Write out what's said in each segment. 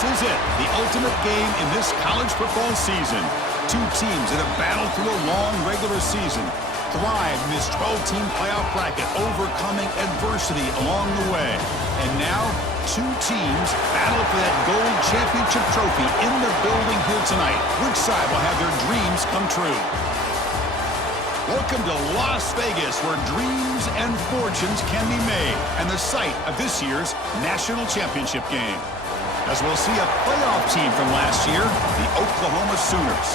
This is it, the ultimate game in this college football season. Two teams that have battled through a long regular season, thrived in this 12-team playoff bracket, overcoming adversity along the way. And now, two teams battle for that gold championship trophy in the building here tonight. Which side will have their dreams come true? Welcome to Las Vegas, where dreams and fortunes can be made, and the site of this year's national championship game. As we'll see a playoff team from last year, the Oklahoma Sooners,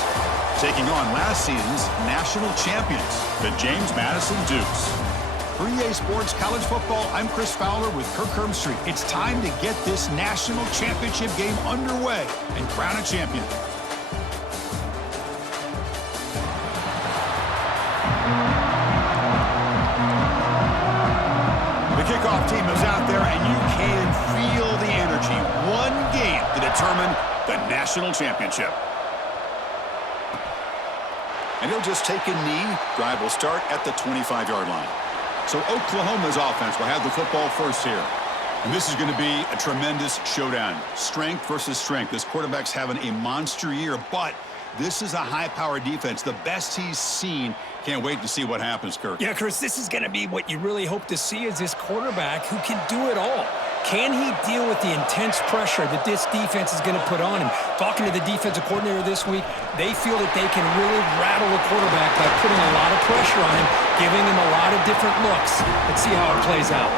taking on last season's national champions, the James Madison Dukes. For EA Sports College Football, I'm Chris Fowler with Kirk Herbstreit. It's time to get this national championship game underway and crown a champion. The kickoff team is out there, and you can feel the energy. One game to determine the national championship. And he'll just take a knee. Drive will start at the 25-yard line. So Oklahoma's offense will have the football first here. And this is going to be a tremendous showdown. Strength versus strength. This quarterback's having a monster year, but this is a high-powered defense, the best he's seen. Can't wait to see what happens, Kirk. Yeah, Chris, this is going to be what you really hope to see is this quarterback who can do it all. Can he deal with the intense pressure that this defense is going to put on him? Talking to the defensive coordinator this week, they feel that they can really rattle the quarterback by putting a lot of pressure on him, giving him a lot of different looks. Let's see how it plays out.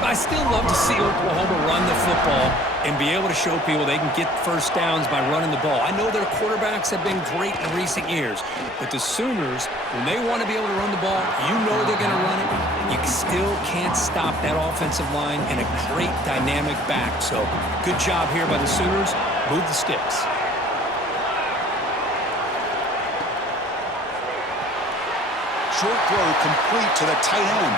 I still love to see Oklahoma run the football and be able to show people they can get first downs by running the ball. I know their quarterbacks have been great in recent years, but the Sooners, when they want to be able to run the ball, you know they're going to run it. You still can't stop that offensive line and a great dynamic back. So good job here by the Sooners. Move the sticks. Short throw complete to the tight end.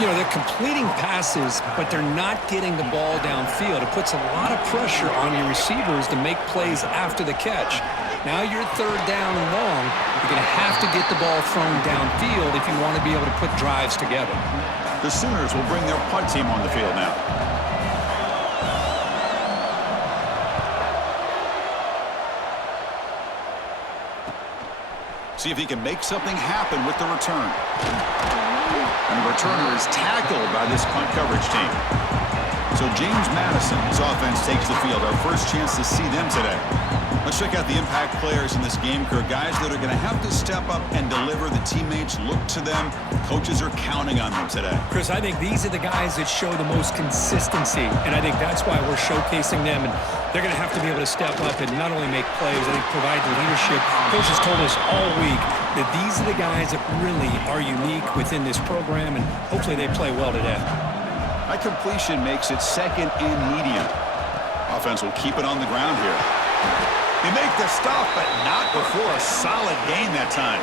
You know, they're completing passes, but they're not getting the ball downfield. It puts a lot of pressure on your receivers to make plays after the catch. Now you're third down and long. You're going to have to get the ball thrown downfield if you want to be able to put drives together. The Sooners will bring their punt team on the field now. See if he can make something happen with the return. And the returner is tackled by this punt coverage team. So James Madison's offense takes the field. Our first chance to see them today. Let's check out the impact players in this game, Kirk. Guys that are going to have to step up and deliver. The teammates look to them. Coaches are counting on them today. Chris, I think these are the guys that show the most consistency, and I think that's why we're showcasing them. And they're going to have to be able to step up and not only make plays, I think provide the leadership. Coach has told us all week that these are the guys that really are unique within this program, and hopefully they play well today. That completion makes it second and medium. Offense will keep it on the ground here. They make the stop, but not before a solid gain that time.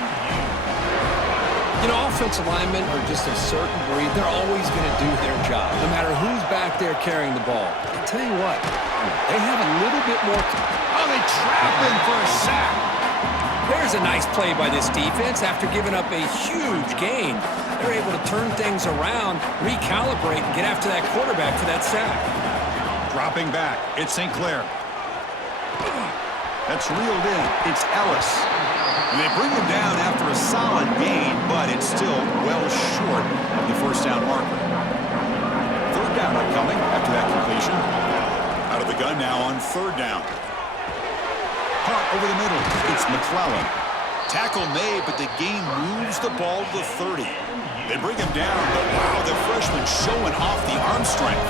You know, offensive linemen are just a certain breed. They're always going to do their job, no matter who's back there carrying the ball. I tell you what, they have a little bit more. Oh, they trap him for a sack. There's a nice play by this defense. After giving up a huge gain, they're able to turn things around, recalibrate, and get after that quarterback for that sack. Dropping back, it's St. Clair. That's reeled in. It's Ellis. And they bring him down after a solid gain, but it's still well short of the first down marker. Third down upcoming after that completion. Out of the gun now on third down. Punt over the middle. It's McClellan. Tackle made, but the gain moves the ball to the 30. They bring him down, but wow, the freshman showing off the arm strength.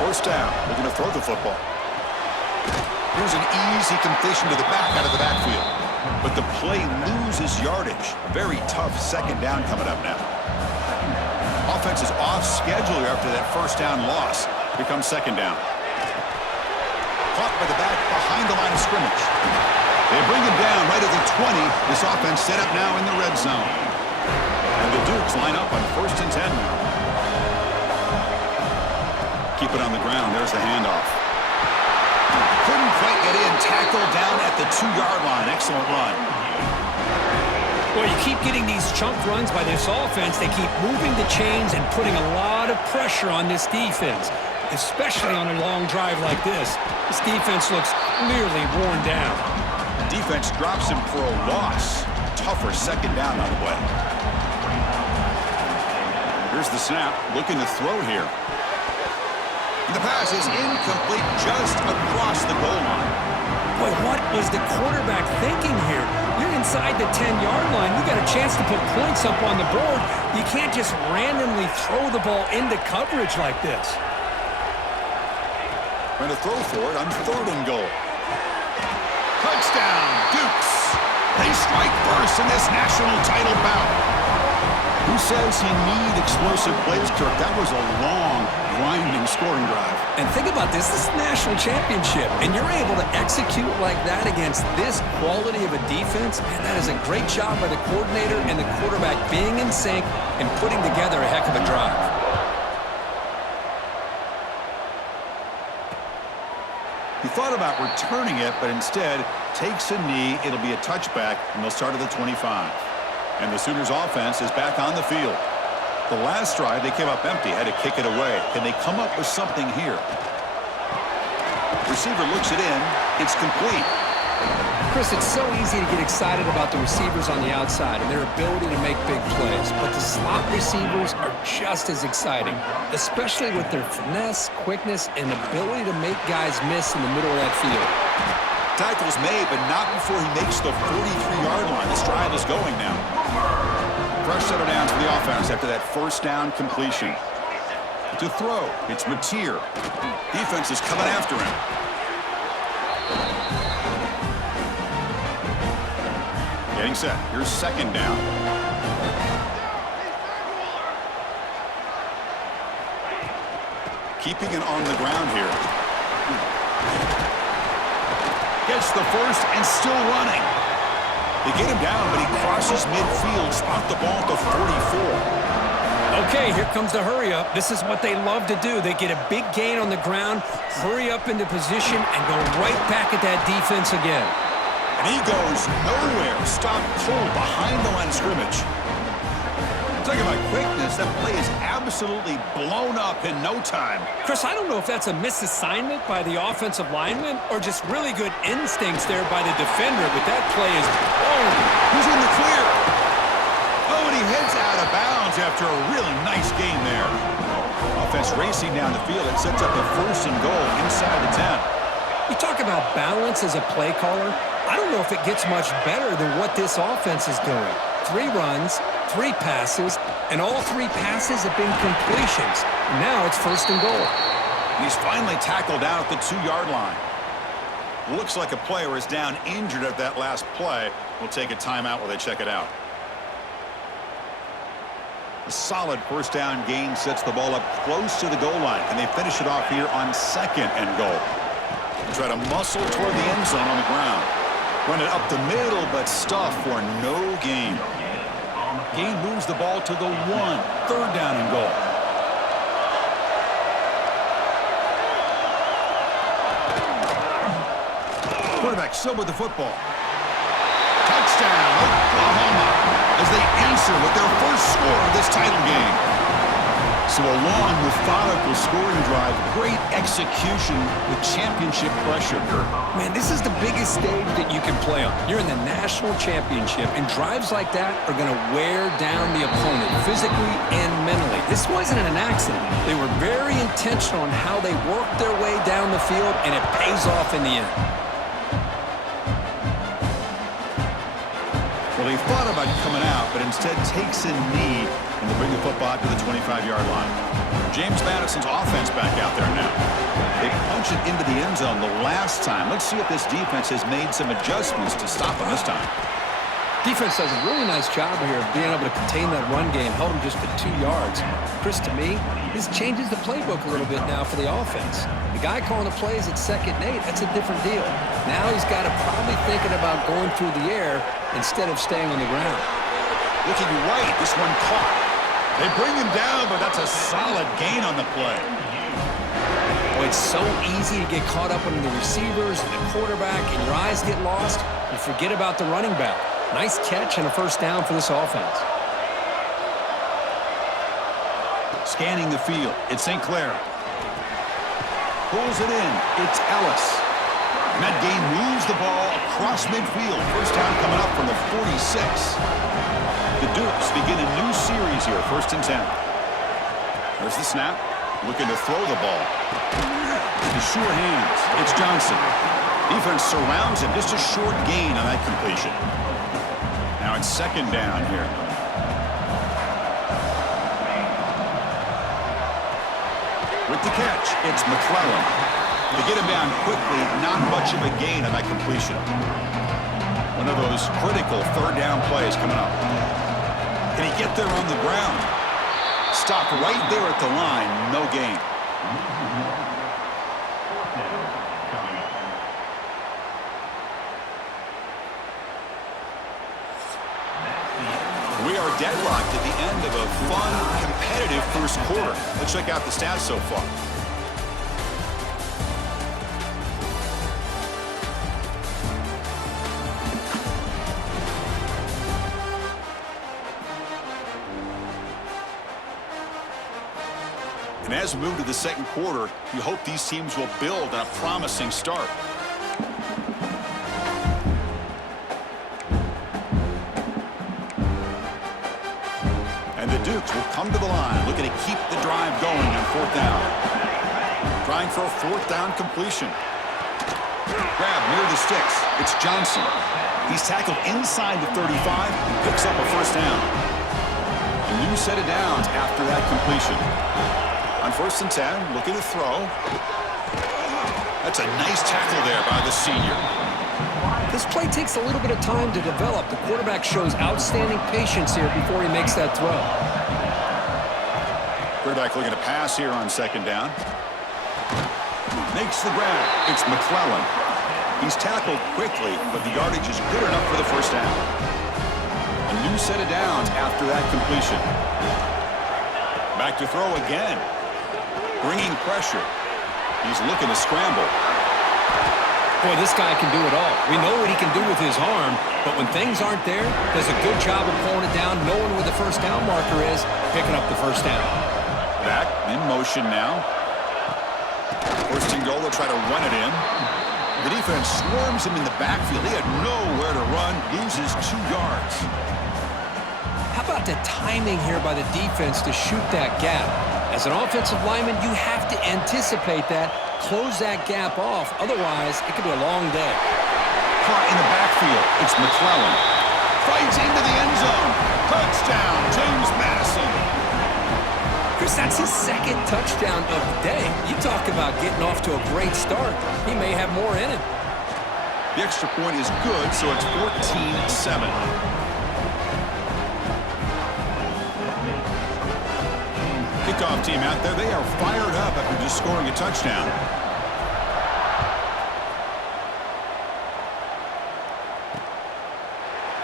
First down. They're going to throw the football. Here's an easy completion to the back out of the backfield. But the play loses yardage. A very tough second down coming up now. Offense is off schedule after that first down loss. Here comes second down. Caught by the back behind the line of scrimmage. They bring him down right at the 20. This offense set up now in the red zone. And the Dukes line up on 1st and 10 now. Keep it on the ground. There's the handoff. Couldn't quite get in. Tackle down at the 2-yard line. Excellent run. Well, you keep getting these chunk runs by this offense. They keep moving the chains and putting a lot of pressure on this defense. especially on a long drive like this. This defense looks clearly worn down. Defense drops him for a loss. Tougher second down on the way. Here's the snap, looking to throw here. And the pass is incomplete just across the goal line. Boy, what was the quarterback thinking here? You're inside the 10-yard line. You got a chance to put points up on the board. You can't just randomly throw the ball into coverage like this. Trying to throw for it on 3rd and goal. Touchdown, Dukes. They strike first in this national title bout. Who says he need explosive plays, Kirk? That was a long, grinding scoring drive. And think about this. This is a national championship, and you're able to execute like that against this quality of a defense. Man, that is a great job by the coordinator and the quarterback being in sync and putting together a heck of a drive. He thought about returning it, but instead takes a knee. It'll be a touchback, and they'll start at the 25. And the Sooners offense is back on the field. The last drive, they came up empty, had to kick it away. Can they come up with something here? Receiver looks it in. It's complete. Chris, it's so easy to get excited about the receivers on the outside and their ability to make big plays, but the slot receivers are just as exciting, especially with their finesse, quickness, and ability to make guys miss in the middle of that field. Tackle's made, but not before he makes the 43-yard line. This drive is going now. Fresh set of downs for the offense after that first down completion. To throw, it's Mateer. Defense is coming after him. Getting set. Here's 2nd down. Keeping it on the ground here. Gets the first and still running. They get him down, but he crosses midfield, spot the ball at the 44. Okay, here comes the hurry up. This is what they love to do. They get a big gain on the ground, hurry up into position, and go right back at that defense again. And he goes nowhere. Stopped cold behind the line of scrimmage. Talking about quickness, that play is absolutely blown up in no time. Chris, I don't know if that's a misassignment by the offensive lineman or just really good instincts there by the defender, but that play is blown. Who's in the clear? Oh, and he heads out of bounds after a really nice gain there. Offense racing down the field. It sets up a 1st and goal inside the 10. You talk about balance as a play caller. I don't know if it gets much better than what this offense is doing. 3 runs, 3 passes, and all 3 passes have been completions. And now it's 1st and goal. And he's finally tackled out at the 2-yard line. Looks like a player is down injured at that last play. We'll take a timeout while they check it out. A solid 1st down gain sets the ball up close to the goal line. Can they finish it off here on 2nd and goal? Try to muscle toward the end zone on the ground. Run it up the middle, but stuff for no gain. Gain moves the ball to the 1. 3rd down and goal. Quarterback still with the football. Touchdown, Oklahoma, as they answer with their first score of this title game. So a long, methodical scoring drive, great execution with championship pressure. Man, this is the biggest stage that you can play on. You're in the national championship, and drives like that are going to wear down the opponent physically and mentally. This wasn't an accident. They were very intentional on how they worked their way down the field, and it pays off in the end. Well, he thought about coming out, but instead takes a knee, and they bring the football out to the 25-yard line. James Madison's offense back out there now. They punch it into the end zone the last time. Let's see if this defense has made some adjustments to stop them this time. Defense does a really nice job here of being able to contain that run game, held him just to 2 yards. Chris, to me, this changes the playbook a little bit now for the offense. The guy calling the plays at 2nd and 8, that's a different deal. Now he's got to probably thinking about going through the air instead of staying on the ground. Looking right, this one caught. They bring him down, but that's a solid gain on the play. Boy, it's so easy to get caught up on the receivers and the quarterback, and your eyes get lost. You forget about the running back. Nice catch and a 1st down for this offense. Scanning the field, it's St. Clair. Pulls it in. It's Ellis. And that gain moves the ball across midfield. First down coming up from the 46. The Dukes begin a new series here, 1st and 10. There's the snap. Looking to throw the ball. The sure hands. It's Johnson. Defense surrounds him. Just a short gain on that completion. Now it's 2nd down here. With the catch, it's McClellan. To get him down quickly, not much of a gain on that completion. One of those critical 3rd down plays coming up. Can he get there on the ground? Stopped right there at the line, no gain. We are deadlocked at the end of a fun, competitive first quarter. Let's check out the stats so far. And as we move to the 2nd quarter, you hope these teams will build on a promising start. And the Dukes will come to the line, looking to keep the drive going on 4th down. Trying for a 4th down completion. Grab near the sticks. It's Johnson. He's tackled inside the 35 and picks up a 1st down. A new set of downs after that completion. On 1st and 10, looking to throw. That's a nice tackle there by the senior. This play takes a little bit of time to develop. The quarterback shows outstanding patience here before he makes that throw. Quarterback looking to pass here on 2nd down. Makes the grab. It's McClellan. He's tackled quickly, but the yardage is good enough for the 1st down. A new set of downs after that completion. Back to throw again. Bringing pressure. He's looking to scramble. Boy, this guy can do it all. We know what he can do with his arm, but when things aren't there, does a good job of pulling it down, knowing where the 1st down marker is, picking up the 1st down. Back in motion now. 1st and goal, they'll try to run it in. The defense swarms him in the backfield. He had nowhere to run, loses 2 yards. How about the timing here by the defense to shoot that gap? As an offensive lineman, you have to anticipate that, close that gap off. Otherwise, it could be a long day. Caught in the backfield. It's McClellan. Fights into the end zone. Touchdown, James Madison. Chris, that's his 2nd touchdown of the day. You talk about getting off to a great start. He may have more in him. The extra point is good, so it's 14-7. Kickoff team out there, they are fired up after just scoring a touchdown.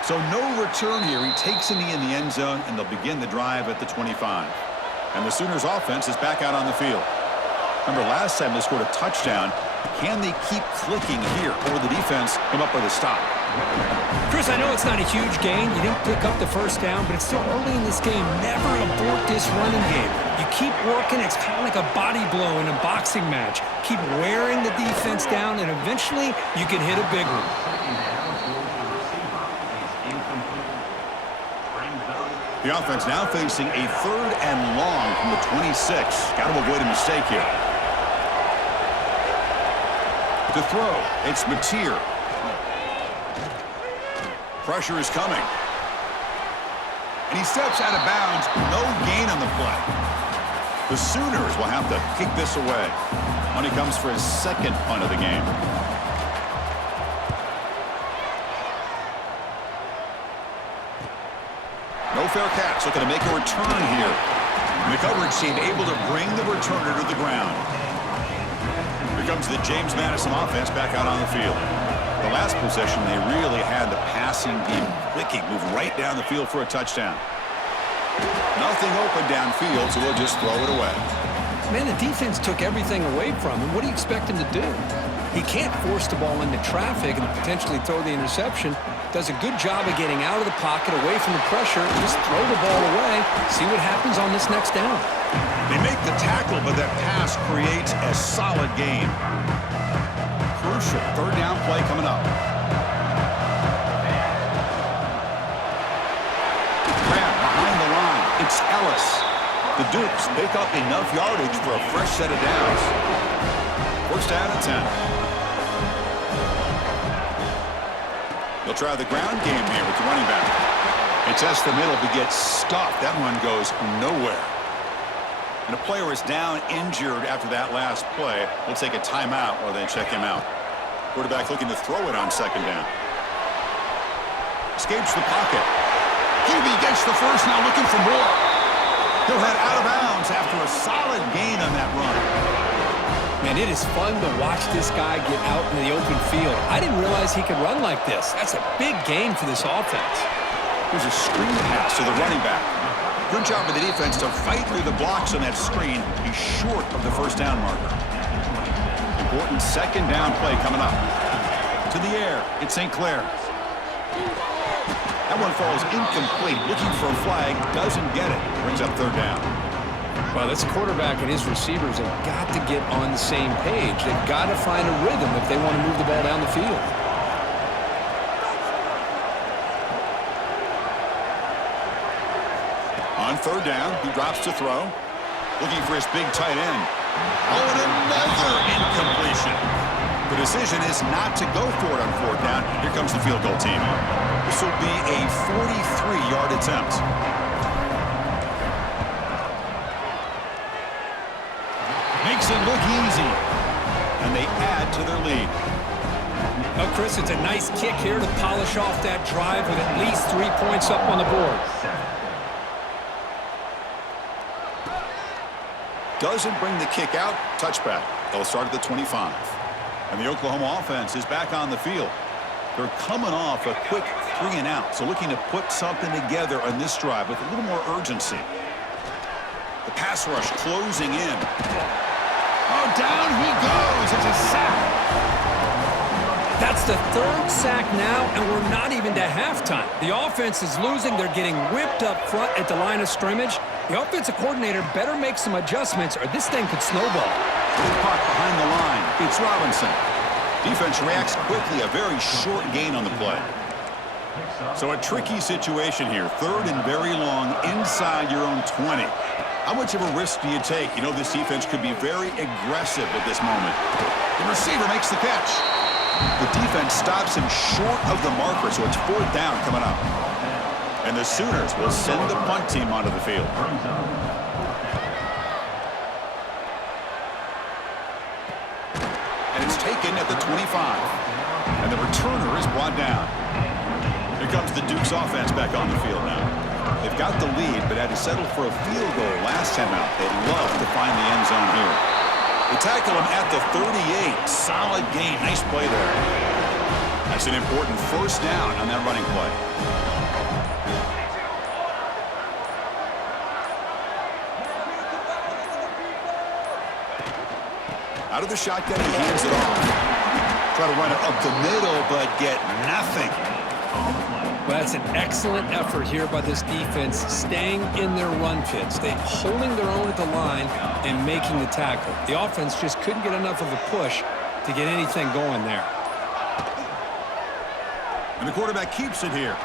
So no return here. He takes in the end zone, and they'll begin the drive at the 25. And the Sooners offense is back out on the field. Remember last time they scored a touchdown. Can they keep clicking here, or will the defense come up with a stop? Chris, I know it's not a huge gain. You didn't pick up the 1st down, but it's still early in this game. Never abort this running game. You keep working. It's kind of like a body blow in a boxing match. Keep wearing the defense down, and eventually you can hit a big one. The offense now facing a 3rd and long from the 26. Got to avoid a mistake here. To throw, it's Mateer. Pressure is coming. And he steps out of bounds. No gain on the play. The Sooners will have to kick this away when he comes for his 2nd punt of the game. No fair catch. Looking to make a return here. And the coverage team able to bring the returner to the ground. Here comes the James Madison offense back out on the field. The last possession, they really had the passing game clicking, move right down the field for a touchdown. Nothing open downfield, so they'll just throw it away. Man, the defense took everything away from him. What do you expect him to do? He can't force the ball into traffic and potentially throw the interception. does a good job of getting out of the pocket, away from the pressure, just throw the ball away, see what happens on this next down. They make the tackle, but that pass creates a solid gain. Crucial third down play coming up. Grab behind the line. It's Ellis. The Dukes pick up enough yardage for a fresh set of downs. First down and 10. They'll try the ground game here with the running back. They test the middle but gets stopped. That one goes nowhere. And a player is down injured after that last play. We'll take a timeout while they check him out. Quarterback looking to throw it on second down. Escapes the pocket. QB gets the first, now looking for more. He'll head out of bounds after a solid gain on that run. Man, it is fun to watch this guy get out in the open field. I didn't realize he could run like this. That's a big gain for this offense. There's a screen pass to the running back. Good job by the defense to fight through the blocks on that screen. He's short of the first down marker. Important second down play coming up. To the air, it's St. Clair. That one falls incomplete. Looking for a flag, doesn't get it. Brings up third down. Well, this quarterback and his receivers have got to get on the same page. They've got to find a rhythm if they want to move the ball down the field. On third down, he drops to throw. Looking for his big tight end. Oh, and another incompletion. The decision is not to go for it on fourth down. Here comes the field goal team. This will be a 43-yard attempt. Makes it look easy. And they add to their lead. Oh, Chris, it's a nice kick here to polish off that drive with at least 3 points up on the board. Doesn't bring the kick out. Touchback. They'll start at the 25. And the Oklahoma offense is back on the field. They're coming off a quick 3-and-out, so looking to put something together on this drive with a little more urgency. The pass rush closing in. Oh, down he goes. It's a sack. That's the third sack now, and we're not even to halftime. The offense is losing. They're getting whipped up front at the line of scrimmage. The offensive coordinator better make some adjustments, or this thing could snowball. Caught behind the line. It's Robinson. Defense reacts quickly. A very short gain on the play. So a tricky situation here. Third and very long inside your own 20. How much of a risk do you take? You know this defense could be very aggressive at this moment. The receiver makes the catch. The defense stops him short of the marker, so it's fourth down coming up. And the Sooners will send the punt team onto the field. And it's taken at the 25. And the returner is brought down. Here comes the Dukes offense back on the field now. They've got the lead, but had to settle for a field goal last time out. They'd love to find the end zone here. They tackle him at the 38. Solid gain. Nice play there. That's an important first down on that running play. Out of the shotgun, he hands it off. Try to run it up the middle, but get nothing. Well, that's an excellent effort here by this defense, staying in their run fits. They're holding their own at the line and making the tackle. The offense just couldn't get enough of a push to get anything going there. And the quarterback keeps it here.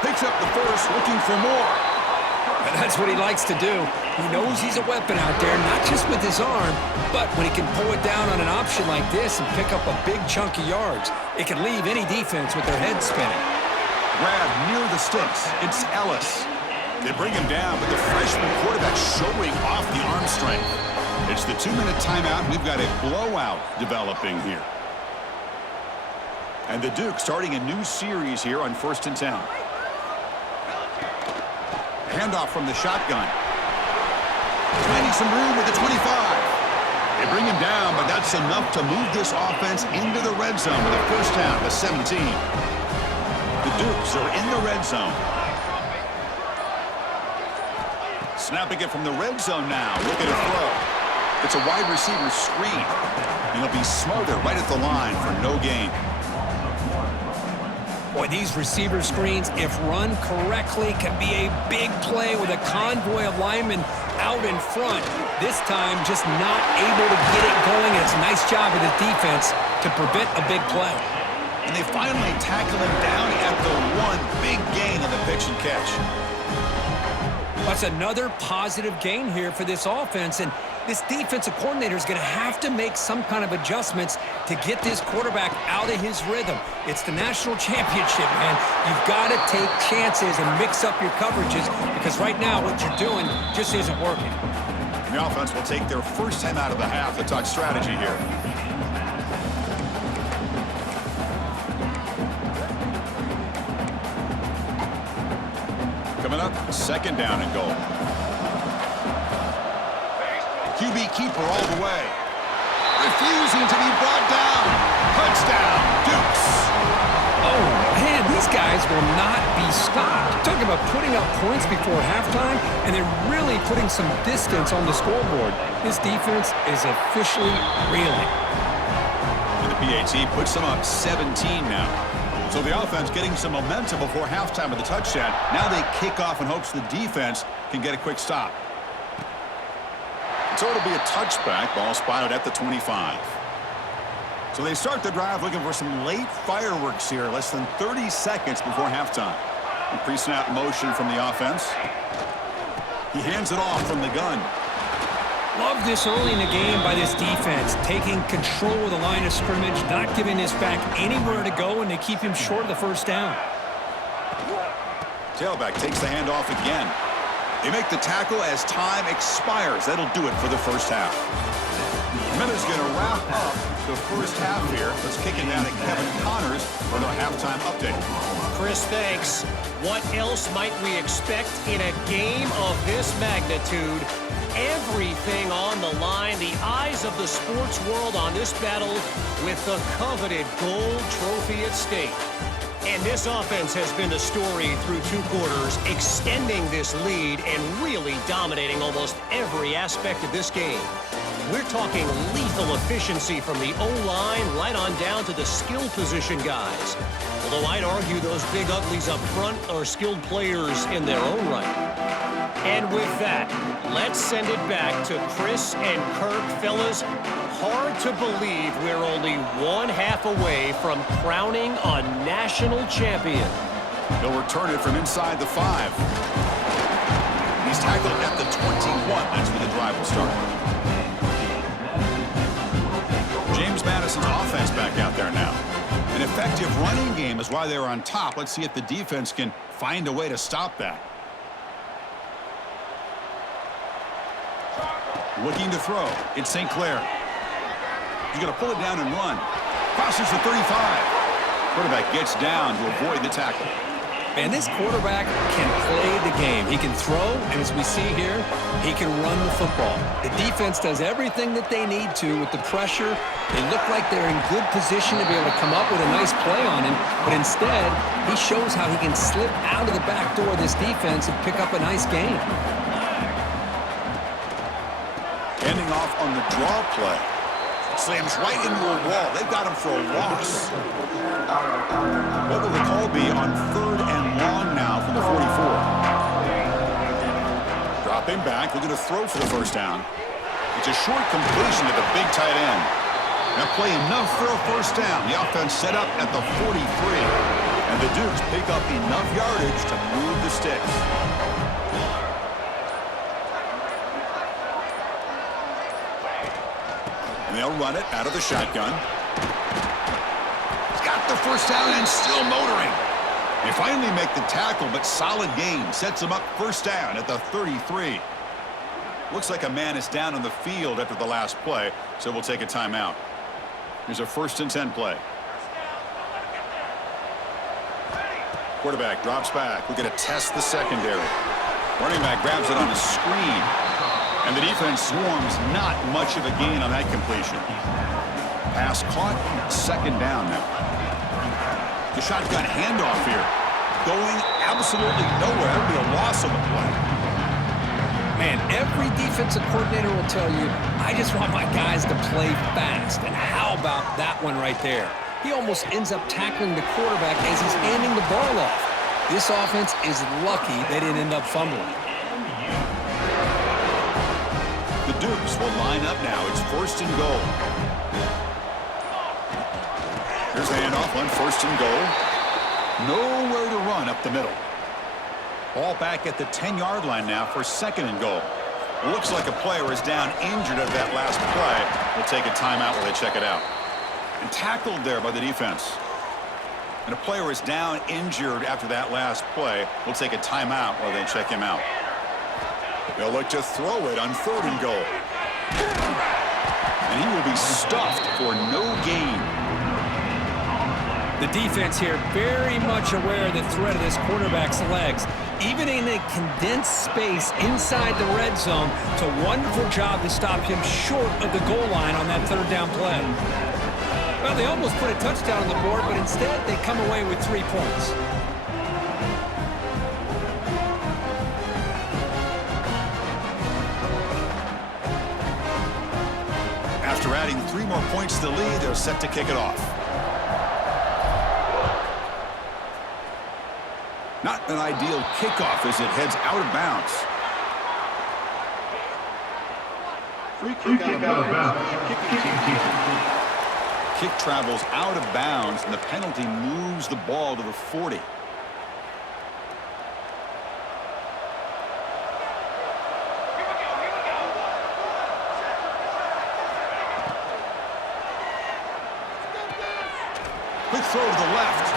Picks up the first, looking for more. And that's what he likes to do. He knows he's a weapon out there, not just with his arm, but when he can pull it down on an option like this and pick up a big chunk of yards, it can leave any defense with their head spinning. Grab near the sticks. It's Ellis. They bring him down, but the freshman quarterback showing off the arm strength. It's the 2-minute timeout. We've got a blowout developing here. And the Duke starting a new series here on 1st and 10. Handoff from the shotgun. Finding some room at the 25. They bring him down, but that's enough to move this offense into the red zone with a first down to 17. The Dukes are in the red zone. Snapping it from the red zone now. Look at it throw. It's a wide receiver screen. And he'll be smothered right at the line for no gain. Boy, these receiver screens, if run correctly, can be a big play with a convoy of linemen out in front. This time, just not able to get it going. It's a nice job of the defense to prevent a big play. And they finally tackle him down at the one big gain on the pitch and catch. That's another positive gain here for this offense, and this defensive coordinator is going to have to make some kind of adjustments to get this quarterback out of his rhythm. It's the national championship, man. You've got to take chances and mix up your coverages because right now what you're doing just isn't working. The offense will take their first time out of the half to talk strategy here. Coming up, second down and goal. QB keeper all the way. Refusing to be brought down. Touchdown, Dukes. Oh, man, these guys will not be stopped. Talking about putting up points before halftime, and they're really putting some distance on the scoreboard. This defense is officially reeling. And the PAT puts them up 17 now. So the offense getting some momentum before halftime with the touchdown. Now they kick off in hopes the defense can get a quick stop. So it'll be a touchback. Ball spotted at the 25. So they start the drive looking for some late fireworks here. Less than 30 seconds before halftime. A pre-snap motion from the offense. He hands it off from the gun. Love this early in the game by this defense, taking control of the line of scrimmage, not giving this back anywhere to go, and they keep him short of the first down. Tailback takes the handoff again. They make the tackle as time expires. That'll do it for the first half. Minutes going to wrap up the first half here. Let's kick it down to Kevin Connors for the halftime update. Chris, thanks. What else might we expect in a game of this magnitude? Everything on the line, the eyes of the sports world on this battle with the coveted gold trophy at stake. And this offense has been the story through two quarters, extending this lead and really dominating almost every aspect of this game. We're talking lethal efficiency from the O-line right on down to the skill position guys. Although I'd argue those big uglies up front are skilled players in their own right. And with that, let's send it back to Chris and Kirk. Fellas, hard to believe we're only one half away from crowning a national champion. He'll return it from inside the 5. He's tackled at the 21. That's where the drive will start. James Madison's offense back out there now. An effective running game is why they're on top. Let's see if the defense can find a way to stop that. Looking to throw. It's St. Clair. He's going to pull it down and run. Crosses the 35. Quarterback gets down to avoid the tackle. Man, this quarterback can play the game. He can throw, and as we see here, he can run the football. The defense does everything that they need to with the pressure. They look like they're in good position to be able to come up with a nice play on him, but instead, he shows how he can slip out of the back door of this defense and pick up a nice gain. Ending off on the draw play. Slams right into a wall. They've got him for a loss. What will the call be on 3rd and long now from the 44? Dropping back, looking to throw for the first down. It's a short completion to the big tight end. That play enough for a first down. The offense set up at the 43. And the Dukes pick up enough yardage to move the sticks. And they'll run it out of the shotgun. He's got the first down and still motoring. They finally make the tackle, but solid gain sets them up first down at the 33. Looks like a man is down on the field after the last play, so we'll take a timeout. Here's a 1st and 10 play. Quarterback drops back. We're going to test the secondary. Running back grabs it on a screen. And the defense swarms, not much of a gain on that completion. Pass caught, 2nd down now. The shotgun handoff here. Going absolutely nowhere. That'll be a loss on the play. Man, every defensive coordinator will tell you, I just want my guys to play fast. And how about that one right there? he almost ends up tackling the quarterback as he's handing the ball off. This offense is lucky they didn't end up fumbling. The Dukes will line up now. It's 1st and goal. Here's a handoff on 1st and goal. Nowhere to run up the middle. Ball back at the 10-yard line now for 2nd and goal. Looks like a player is down injured at that last play. We'll take a timeout while they check it out. And tackled there by the defense. And a player is down injured after that last play. We'll take a timeout while they check him out. They'll look to throw it on 3rd and goal. And he will be stuffed for no gain. The defense here very much aware of the threat of this quarterback's legs. Even in a condensed space inside the red zone, it's a wonderful job to stop him short of the goal line on that 3rd down play. Well, they almost put a touchdown on the board, but instead they come away with 3 points. After adding 3 more points to the lead, they're set to kick it off. Not an ideal kickoff as it heads out of bounds. Free kick out of bounds. Kick travels out of bounds, and the penalty moves the ball to the 40. Quick throw to the left.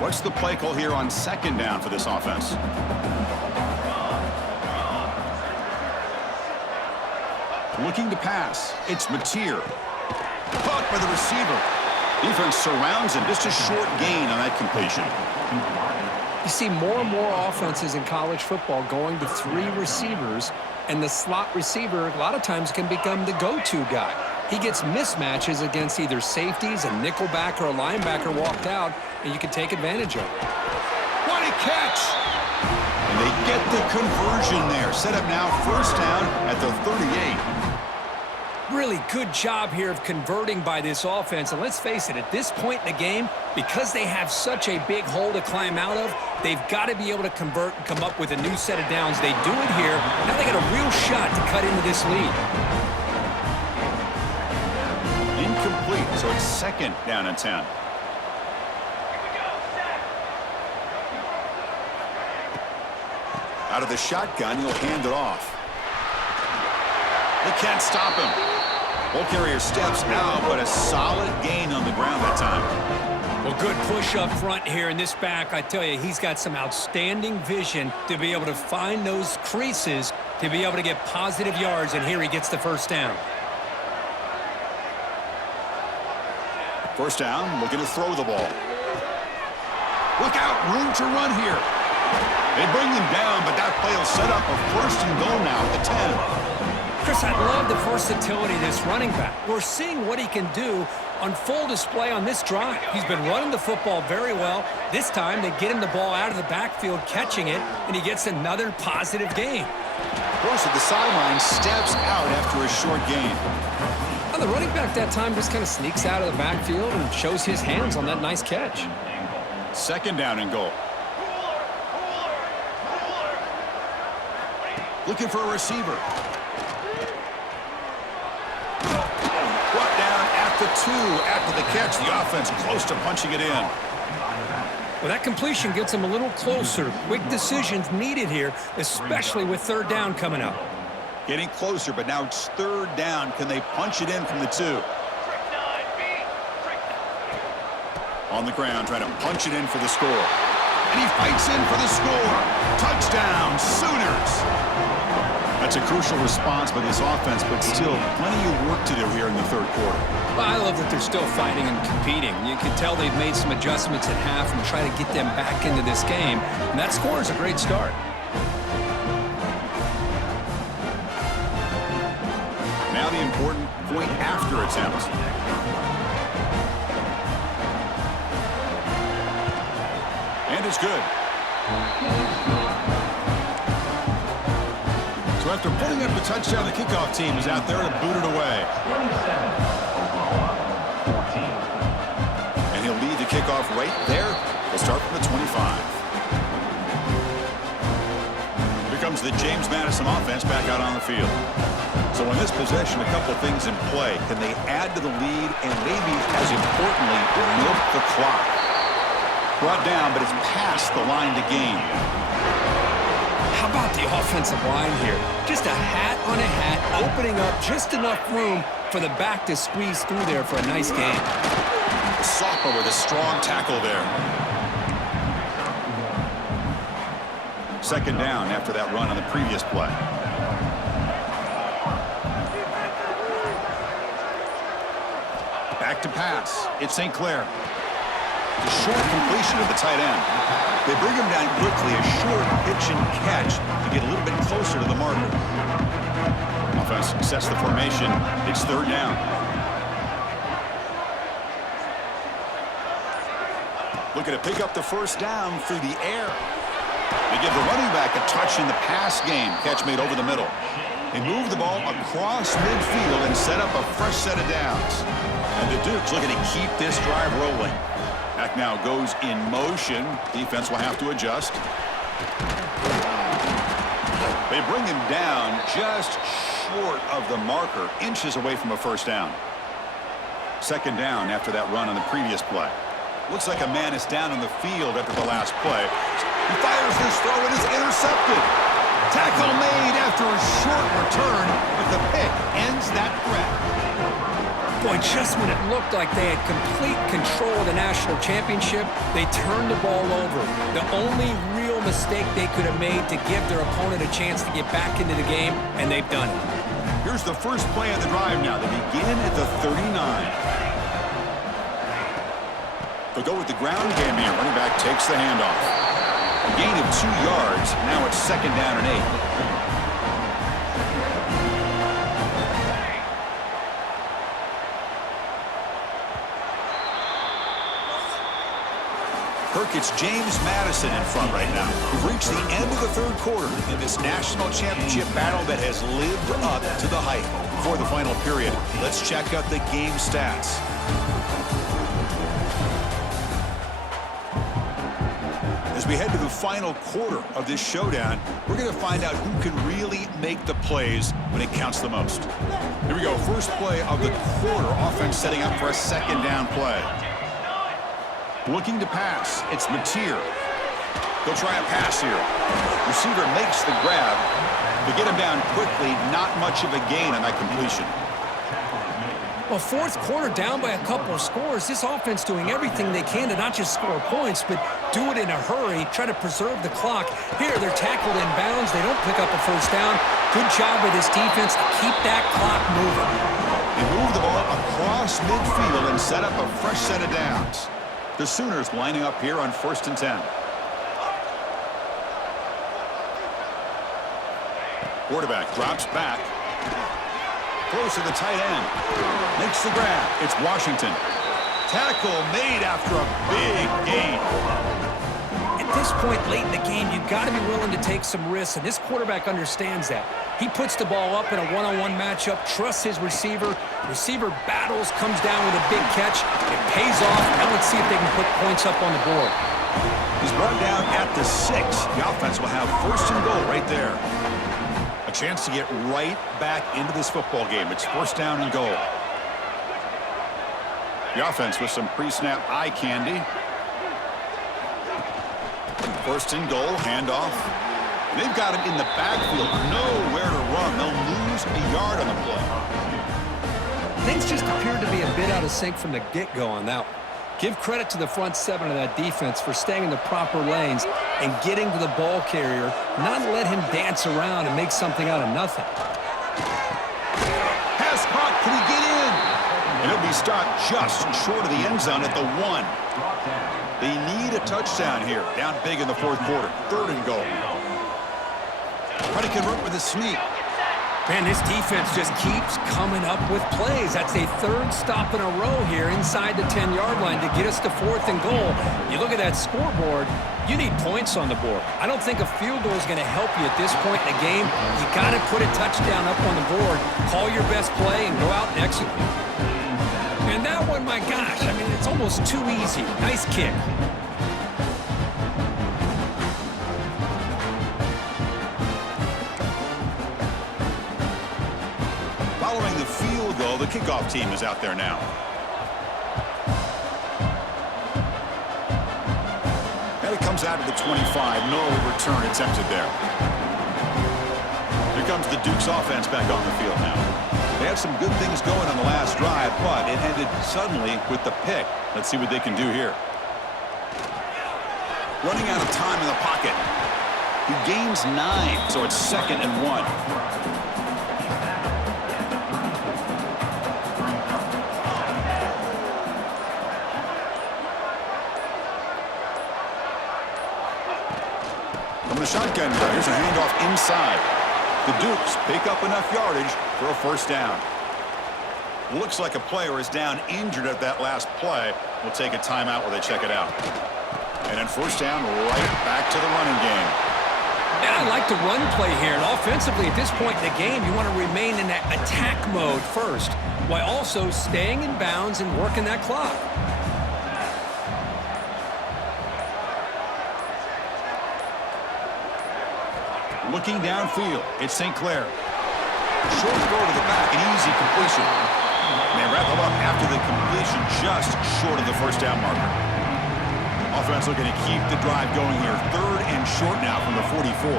What's the play call here on 2nd down for this offense? Looking to pass. It's Mateer. Caught by the receiver. Defense surrounds him. Just a short gain on that completion. You see more and more offenses in college football going to 3 receivers, and the slot receiver a lot of times can become the go-to guy. He gets mismatches against either safeties, a nickelback, or a linebacker walked out, and you can take advantage of it. What a catch! And they get the conversion there. Set up now 1st down at the 38. Really good job here of converting by this offense. And let's face it, at this point in the game, because they have such a big hole to climb out of, they've got to be able to convert and come up with a new set of downs. They do it here. Now they got a real shot to cut into this lead. Incomplete, so it's 2nd down and 10. Out of the shotgun, he'll hand it off. They can't stop him. Ball carrier steps out, but a solid gain on the ground that time. Well, good push up front here in this back. I tell you, he's got some outstanding vision to be able to find those creases to be able to get positive yards, and here he gets the 1st down. 1st down, looking to throw the ball. Look out, room to run here. They bring him down, but that play will set up a 1st and goal now at the 10. Chris, I love the versatility of this running back. We're seeing what he can do on full display on this drive. He's been running the football very well. This time, they get him the ball out of the backfield, catching it, and he gets another positive gain. Bruce at the sideline steps out after a short gain. Well, the running back that time just kind of sneaks out of the backfield and shows his hands on that nice catch. 2nd down and goal. Looking for a receiver. Brought down at the 2 after the catch. The offense close to punching it in. Well, that completion gets him a little closer. Quick decisions needed here, especially with 3rd down coming up. Getting closer, but now it's 3rd down. Can they punch it in from the 2? On the ground, trying to punch it in for the score. And he fights in for the score. Touchdown, Sooners! That's a crucial response by this offense, but still plenty of work to do here in the 3rd quarter. Well, I love that they're still fighting and competing. You can tell they've made some adjustments at half and try to get them back into this game. And that score is a great start. Now the important point after attempt. And it's good. So So after putting up the touchdown, the kickoff team is out there to boot it away. And he'll lead the kickoff right there. We'll start from the 25. Here comes the James Madison offense back out on the field. So in this possession, a couple of things in play. Can they add to the lead and maybe, as importantly, milk the clock? Brought down, but it's past the line to gain. How about the offensive line here? Just a hat on a hat, opening up just enough room for the back to squeeze through there for a nice gain. Soppa with a strong tackle there. Second down after that run on the previous play. Back to pass. It's St. Clair. The short completion of the tight end. They bring him down quickly, a short pitch and catch to get a little bit closer to the marker. Offense sets the formation. It's third down. Looking to pick up the first down through the air. They give the running back a touch in the pass game. Catch made over the middle. They move the ball across midfield and set up a fresh set of downs. And the Dukes looking to keep this drive rolling. Back now goes in motion. Defense will have to adjust. They bring him down just short of the marker, inches away from a first down. Second down after that run on the previous play. Looks like a man is down on the field after the last play. He fires this throw and is intercepted. Tackle made after a short return, but the pick ends that threat. Boy, just when it looked like they had complete control of the national championship, they turned the ball over. The only real mistake they could have made to give their opponent a chance to get back into the game, and they've done it. Here's the first play of the drive now. They begin at the 39. They'll go with the ground game here. Running back takes the handoff. A gain of 2 yards. Now it's second down and 8. Kirk, it's James Madison in front right now. We've reached the end of the third quarter in this national championship battle that has lived up to the hype. For the final period, let's check out the game stats. As we head to the final quarter of this showdown, we're going to find out who can really make the plays when it counts the most. Here we go. First play of the quarter. Offense setting up for a second down play. Looking to pass. It's Mateer. They'll try a pass here. Receiver makes the grab. To get him down quickly, not much of a gain on that completion. Well, fourth quarter down by a couple of scores. This offense doing everything they can to not just score points, but do it in a hurry, try to preserve the clock. Here, they're tackled in bounds. They don't pick up a first down. Good job by this defense to keep that clock moving. They move the ball across midfield and set up a fresh set of downs. The Sooners lining up here on 1st and 10. Quarterback drops back. Close to the tight end. Makes the grab. It's Washington. Tackle made after a big gain. At this point late in the game, you've got to be willing to take some risks, and this quarterback understands that. He puts the ball up in a one-on-one matchup, trusts his receiver. Receiver battles, comes down with a big catch. It pays off. Now let's see if they can put points up on the board. He's brought down at the 6. The offense will have 1st and goal right there. A chance to get right back into this football game. It's 1st down and goal. The offense with some pre-snap eye candy. 1st and goal, handoff. And they've got him in the backfield, nowhere to run. They'll lose a yard on the play. Things just appeared to be a bit out of sync from the get-go on that one. Give credit to the front 7 of that defense for staying in the proper lanes and getting to the ball carrier, not let him dance around and make something out of nothing. Pass caught, can he get in? And he'll be stopped just short of the end zone at the 1. They need a touchdown here, down big in the 4th quarter. 3rd and goal. Try to convert with a sneak. Man, this defense just keeps coming up with plays. That's a 3rd stop in a row here inside the 10-yard line to get us to 4th and goal. You look at that scoreboard, You need points on the board. I don't think a field goal is going to help you at this point in the game. You got to put a touchdown up on the board, call your best play, and go out and execute. And that one, my gosh, I mean, it's almost too easy. Nice kick. Following the field goal, the kickoff team is out there now. And it comes out of the 25. No return attempted there. Here comes the Dukes offense back on the field now. They had some good things going on the last drive, but it ended suddenly with the pick. Let's see what they can do here. Running out of time in the pocket. He gains 9, so it's 2nd and 1. From the shotgun, here's a handoff inside. The Dukes pick up enough yardage for a first down. Looks like a player is down injured at that last play. We'll take a timeout while they check it out. And then first down, right back to the running game. Yeah, I like the run play here. And offensively, at this point in the game, you want to remain in that attack mode first, while also staying in bounds and working that clock. Looking downfield, it's St. Clair. Short throw to the back, an easy completion. And they wrap him up after the completion just short of the first down marker. Offense looking to keep the drive going here. 3rd and short now from the 44.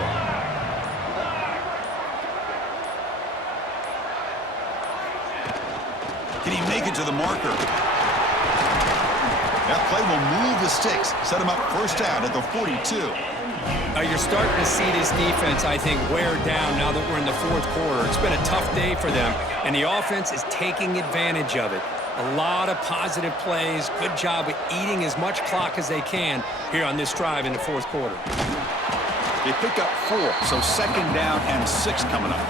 Can he make it to the marker? That play will move the sticks. Set him up first down at the 42. You're starting to see this defense, I think, wear down now that we're in the 4th quarter. It's been a tough day for them, and the offense is taking advantage of it. A lot of positive plays. Good job of eating as much clock as they can here on this drive in the 4th quarter. They pick up 4, so 2nd down and 6 coming up.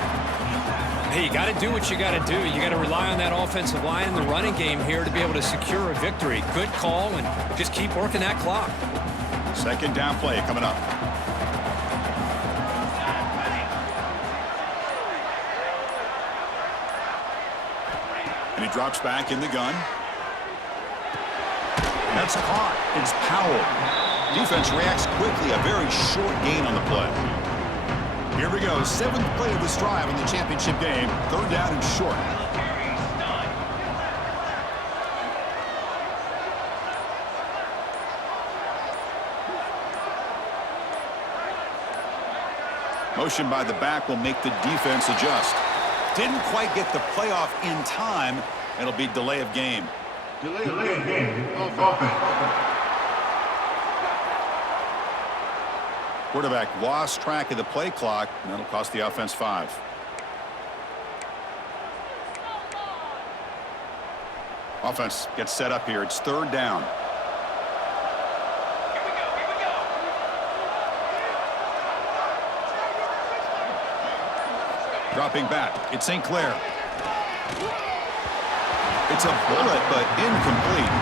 Hey, you got to do what you got to do. You got to rely on that offensive line in the running game here to be able to secure a victory. Good call, and just keep working that clock. 2nd down play coming up. And he drops back in the gun. That's caught. It's Powell. Defense reacts quickly. A very short gain on the play. Here we go. 7th play of this drive in the championship game. 3rd down and short. Motion by the back will make the defense adjust. Didn't quite get the playoff in time. It'll be delay of game. Delay of game. Offense. Quarterback lost track of the play clock, and that'll cost the offense 5. Offense gets set up here. It's 3rd down. Dropping back. It's St. Clair. It's a bullet, but incomplete.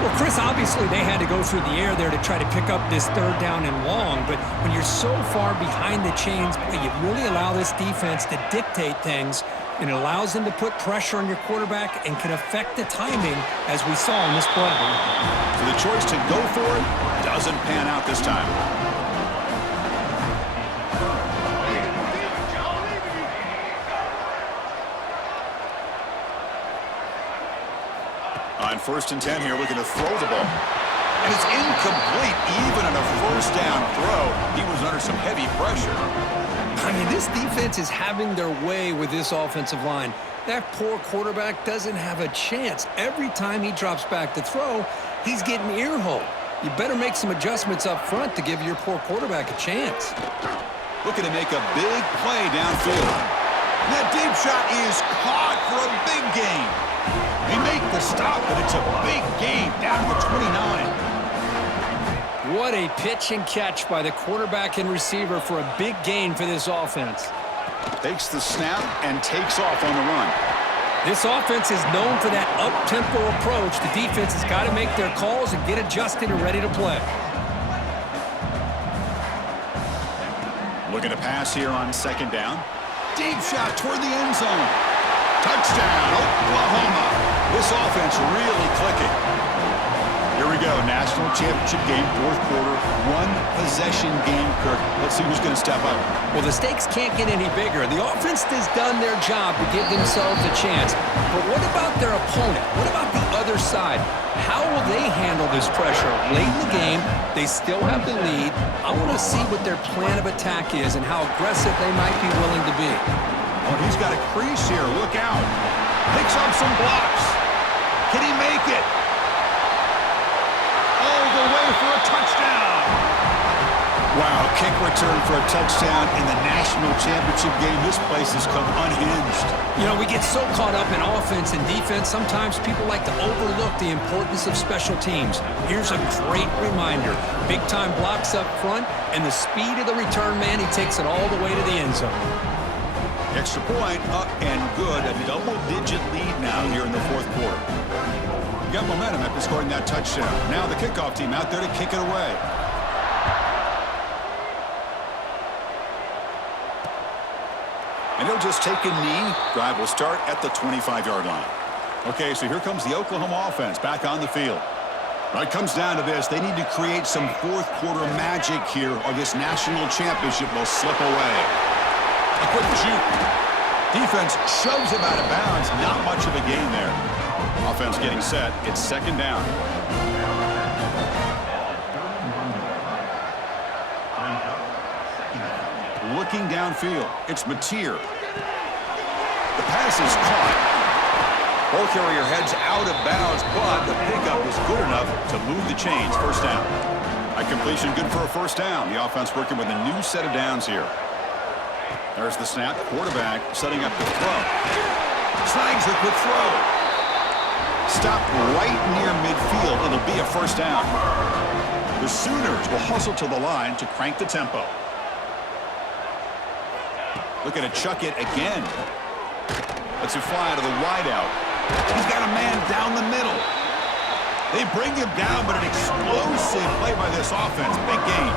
Well, Chris, obviously they had to go through the air there to try to pick up this 3rd down and long, but when you're so far behind the chains, you really allow this defense to dictate things, and it allows them to put pressure on your quarterback and can affect the timing, as we saw in this play. So the choice to go for it doesn't pan out this time. On 1st and 10 here, looking to throw the ball. And it's incomplete, even on a first down throw. He was under some heavy pressure. I mean, this defense is having their way with this offensive line. That poor quarterback doesn't have a chance. Every time he drops back to throw, he's getting ear-hole. You better make some adjustments up front to give your poor quarterback a chance. Looking to make a big play downfield. That deep shot is caught for a big gain. They make the stop, but it's a big gain down to the 29. What a pitch and catch by the quarterback and receiver for a big gain for this offense. Takes the snap and takes off on the run. This offense is known for that up-tempo approach. The defense has got to make their calls and get adjusted and ready to play. Looking to pass here on second down. Deep shot toward the end zone. Touchdown, Oklahoma. This offense really clicking. Here we go, national championship game, fourth quarter, one possession game, Kirk. Let's see who's going to step up. Well, the stakes can't get any bigger. The offense has done their job to give themselves a chance. But what about their opponent? What about the other side? How will they handle this pressure? Late in the game, they still have the lead. I want to see what their plan of attack is and how aggressive they might be willing to be. Oh, he's got a crease here. Look out. Picks up some blocks. Can he make it? All the way for a touchdown. Wow, kick return for a touchdown in the national championship game. This place has come unhinged. You know, we get so caught up in offense and defense, sometimes people like to overlook the importance of special teams. Here's a great reminder. Big-time blocks up front, and the speed of the return man, he takes it all the way to the end zone. Extra point, up and good. A double-digit lead now here in the fourth quarter. Got momentum after scoring that touchdown. Now the kickoff team out there to kick it away. And he'll just take a knee. Drive will start at the 25-yard line. Okay, so here comes the Oklahoma offense back on the field. It comes down to this. They need to create some fourth quarter magic here, or this national championship will slip away. A quick shoot. Defense shoves him out of bounds. Not much of a gain there. Offense getting set. It's second down. Looking downfield. It's Mateer. The pass is caught. Ball carrier heads out of bounds, but the pickup is good enough to move the chains. First down. A completion good for a first down. The offense working with a new set of downs here. There's the snap. Quarterback setting up the throw. Snags the quick throw. Stopped right near midfield. It'll be a first down. The Sooners will hustle to the line to crank the tempo. Looking to chuck it again. Lets it fly out of the wideout. He's got a man down the middle. They bring him down, but an explosive play by this offense. Big game.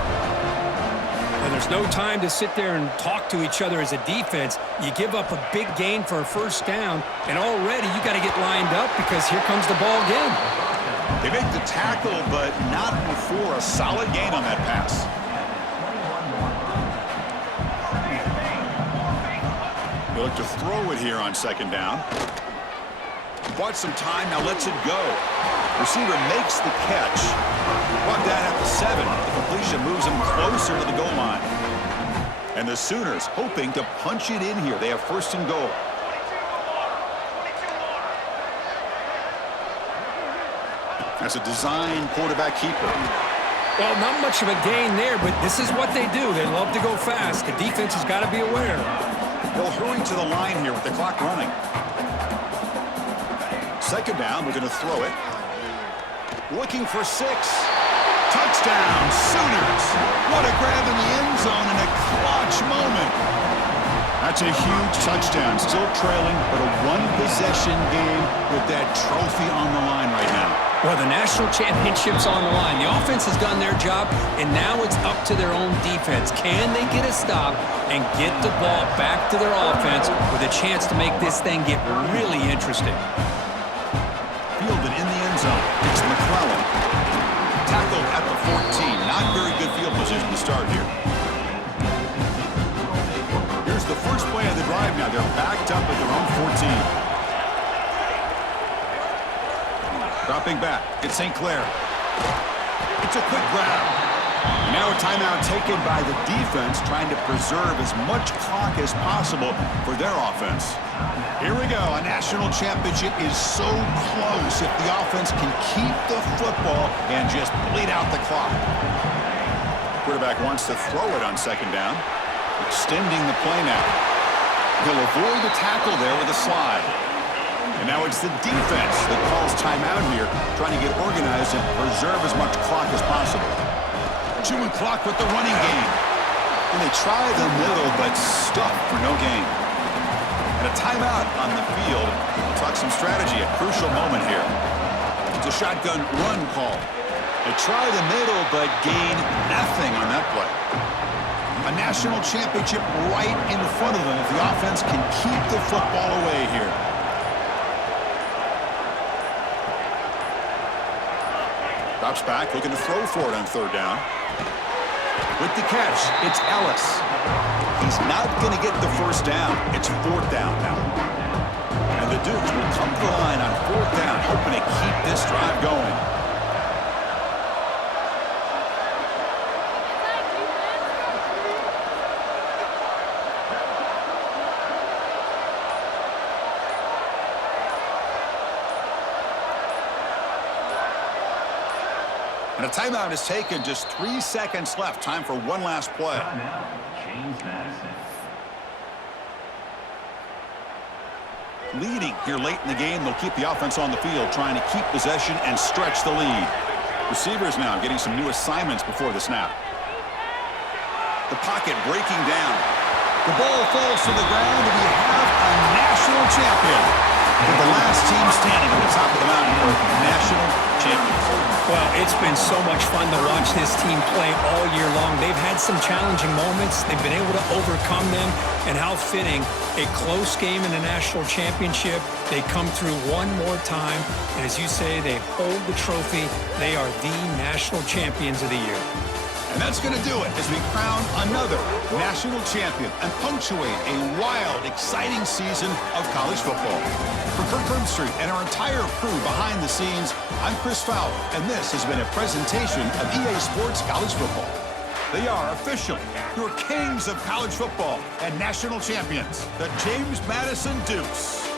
And there's no time to sit there and talk to each other as a defense. You give up a big gain for a first down, and already you got to get lined up because here comes the ball again. They make the tackle, but not before a solid gain on that pass. They look to throw it here on second down. Bought some time, now lets it go. Receiver makes the catch. Brought down at the 7. The completion moves him closer to the goal line. And the Sooners hoping to punch it in here. They have first and goal. That's a design quarterback keeper. Well, not much of a gain there, but this is what they do. They love to go fast. The defense has got to be aware. They'll hurry to the line here with the clock running. Second down, we're going to throw it. Looking for 6. Touchdown, Sooners. What a grab in the end zone in a clutch moment. That's a huge touchdown. Still trailing, but a one-possession game with that trophy on the line right now. Well, the national championship's on the line. The offense has done their job, and now it's up to their own defense. Can they get a stop and get the ball back to their offense with a chance to make this thing get really interesting? Fielded in the end zone. It's McClellan. Tackled at the 14. Not very good field position to start here. Here's the first play of the drive now. They're backed up at their own 14. Dropping back. It's St. Clair. It's a quick grab. And now a timeout taken by the defense, trying to preserve as much clock as possible for their offense. Here we go. A national championship is so close if the offense can keep the football and just bleed out the clock. Quarterback wants to throw it on second down. Extending the play now. He'll avoid the tackle there with a slide. And now it's the defense that calls timeout here, trying to get organized and preserve as much clock as possible. Chewing clock with the running game. And they try the middle, but stuck for no gain. And a timeout on the field. Talk some strategy, a crucial moment here. It's a shotgun run call. They try the middle, but gain nothing on that play. A national championship right in front of them if the offense can keep the football away here. Drops back, looking to throw for it on third down. With the catch, it's Ellis. He's not going to get the first down. It's fourth down now. And the Dukes will come to the line on fourth down, hoping to keep this drive going. And a timeout is taken. Just 3 seconds left. Time for one last play. Leading here late in the game, they'll keep the offense on the field, trying to keep possession and stretch the lead. Receivers now getting some new assignments before the snap. The pocket breaking down. The ball falls to the ground, and we have a national champion. With the last team standing at the top of the mountain for national champions. Well, it's been so much fun to watch this team play all year long. They've had some challenging moments. They've been able to overcome them. And how fitting, a close game in the national championship. They come through one more time. And as you say, they hold the trophy. They are the national champions of the year. And that's going to do it as we crown another national champion and punctuate a wild, exciting season of college football. For Kirk Herbstreit and our entire crew behind the scenes, I'm Chris Fowler, and this has been a presentation of EA Sports College Football. They are official, your kings of college football and national champions, the James Madison Dukes.